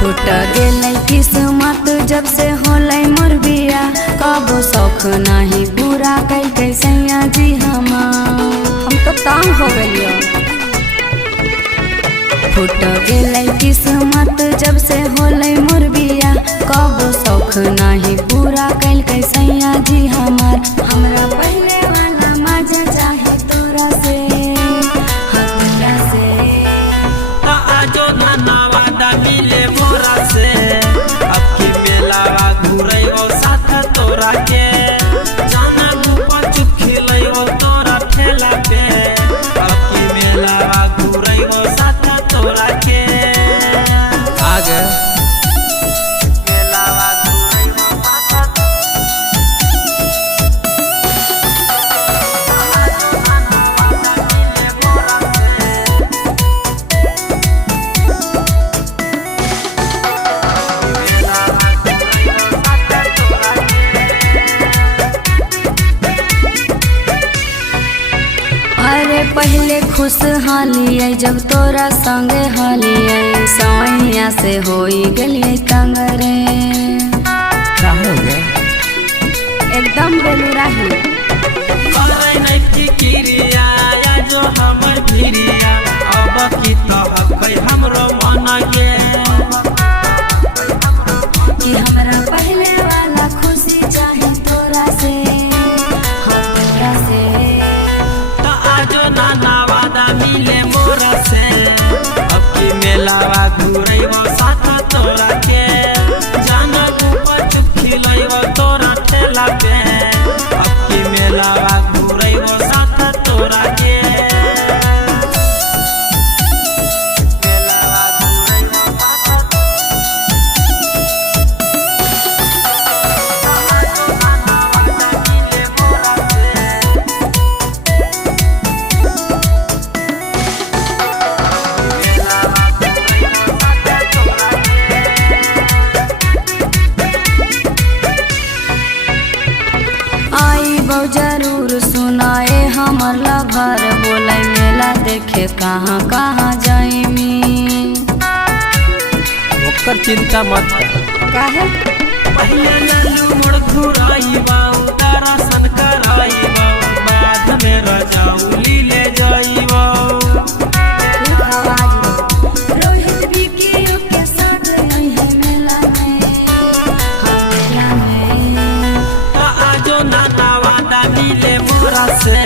Foot गेलै किस्मत जब से होलै मोर बिया, कबो शौख नहीं पूरा कैके सैया जी हम तो तंग हो गइयो। फुट गेलै किस्मत जब से होलै मोर बिया, कबो शौख नहीं पूरा कैके सैया जी हमरा पहले वाला मजा चाहे तोरा से हमरा से आजो धनावा दा मिले मोरा से, अब की मेलावा घूरै ओ साथ तोरा के, जाना गुपा चुप खिलै ओ तोरा ठेला पे, अब की मेलावा घूरै ओ साथ तोरा के आगे मेलावा घूरै ओ साथ अरे पहले खुशहाली जब तोरा संगे हालिए, सैया से होई गेलिए तंग रे। क्या हो गया? एकदम बेलूरा ही करे नहीं फिकिरिया या जो हमर भिरिया, अब की तो हकै हमरो मन गे कि हमरा पहले वाला खुशी चाहे तोरा से हमरा से। तो आजो नाना वादा मिले मोरा से, अब की मेलावा घूरै ओ साथ तोरा के, जाना गुपा चुप खिलै ओ तोरा ठेला पे, अब की मेलावा घूरै ओ साथ तोरा के मेलावा घूरै ओ साथ मिले मोरा से। आई बहु जरूर सुनाए हमर लभर, बोले मेला देखे कहाँ कहाँ जाइमी। ओकर चिंता मत कर, काहे पहले लल्लू मोड़ घुराइबा, दर्शन कराइबा, बाद में रजाउली ले जाइबा। रोहित विकी के साथ नहीं है मेला में, हम मेला में। आजो नाना वादा मिले मोरा से,